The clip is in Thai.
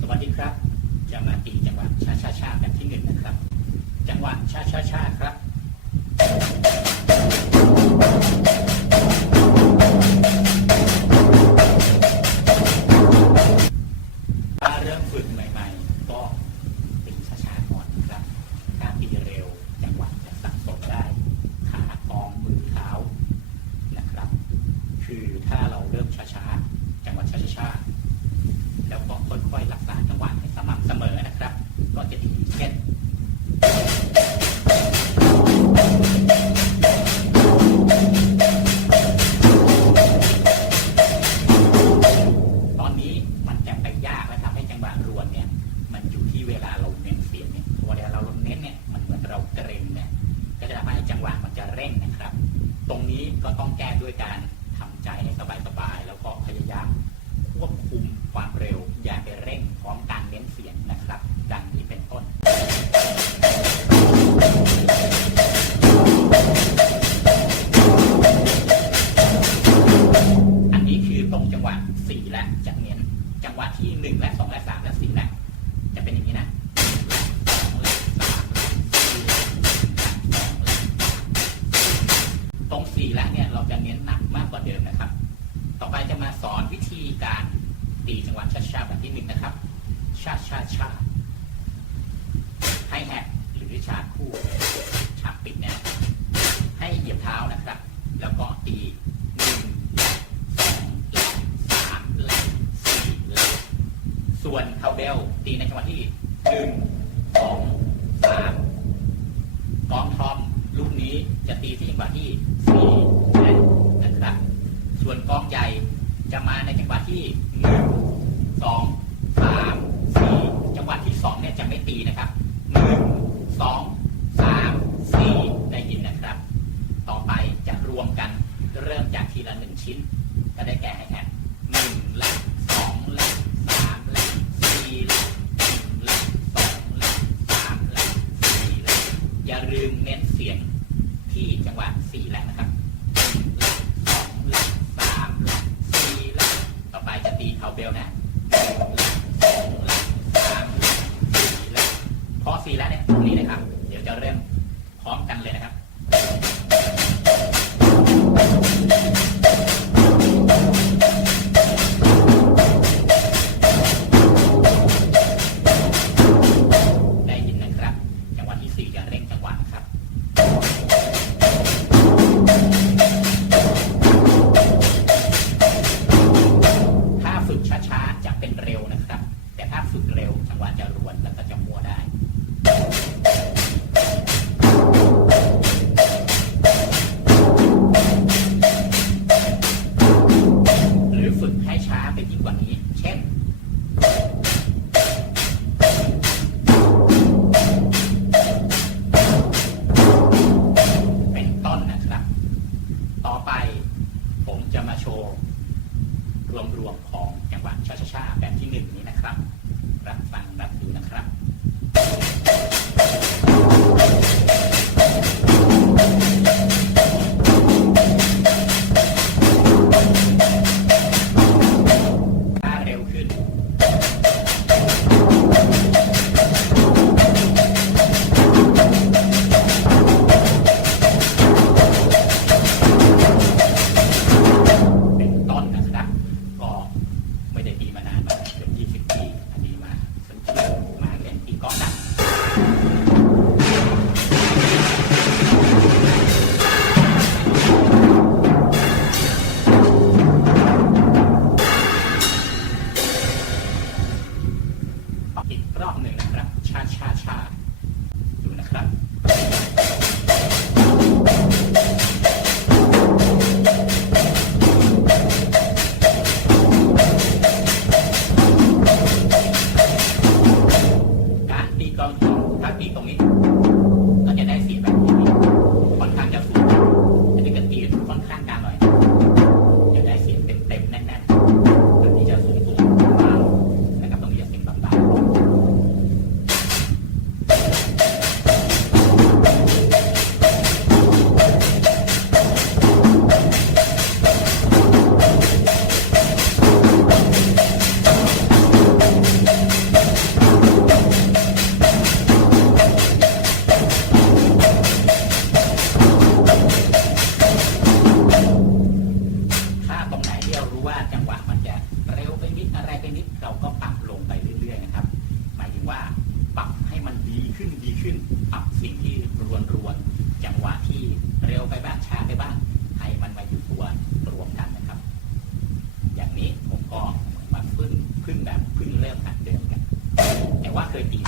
สวัสดีครับ จะมาตีจังหวะชาชาชาแบบที่หนึ่งนะครับ จังหวะชาชาชาครับ ตรงนี้ก็ต้องแก้ด้วยการทำใจให้สบายๆแล้วก็พยายามควบคุมความเร็ว อย่าไปเร่งพร้อมการเน้นเสียงนะครับ ดังนี้เป็นต้นอันนี้คือตรงจังหวะ4และจะเน้นจังหวะที่ 1 และ 2 และ 3 เราจะเน้นหนักมากกว่าเดิมนะครับ ต่อไปจะมาสอนวิธีการตีจังหวะช้าๆแบบที่หนึ่งนะครับชาชาชาให้แฮกหรือชาคู่ฉากปิดเนี่ยให้เหยียบเท้านะครับ แล้วก็ตีหนึ่งสองสามและสี่และส่วนคาเบลตีในจังหวะที่หนึ่งสองสามกองทอมลูกนี้จะตีที่จังหวะที่สี่ และนะครับ ส่วนกองใหญ่จะมาในจังหวะที่หนึ่งสองสามสี่จังหวะที่สองเนี่ยจะไม่ตีนะครับหนึ่งสองสามสี่ได้ยินนะครับ ต่อไปจะรวมกันเริ่มจากทีละหนึ่งชิ้น ก็ได้แก่ให้แฮกหนึ่งและสองและสามและสี่และหนึ่งและสองและสามและสี่และอย่าลืมเน้น ฝึกเร็วจังหวะจะรวนแล้วก็จะมัวได้หรือฝึกให้ช้าไปยิ่งกว่านี้ เช่นเป็นต้นนะครับต่อไปผมจะมาโชว์ รวมๆของจังหวะช้าๆแบบที่หนึ่งนี้นะครับ รับฟังรับดูนะครับ ขึ้นดีขึ้นปรับสิ่งที่รวนรวนจังหวะที่เร็วไปบ้างช้าไปบ้างให้มันมาอยู่ตัวรวมกันนะครับ อย่างนี้ผมก็มาพึ่งพึ่งแบบพึ่งเริ่มหัดเดิมกัน แต่ว่าเคยตี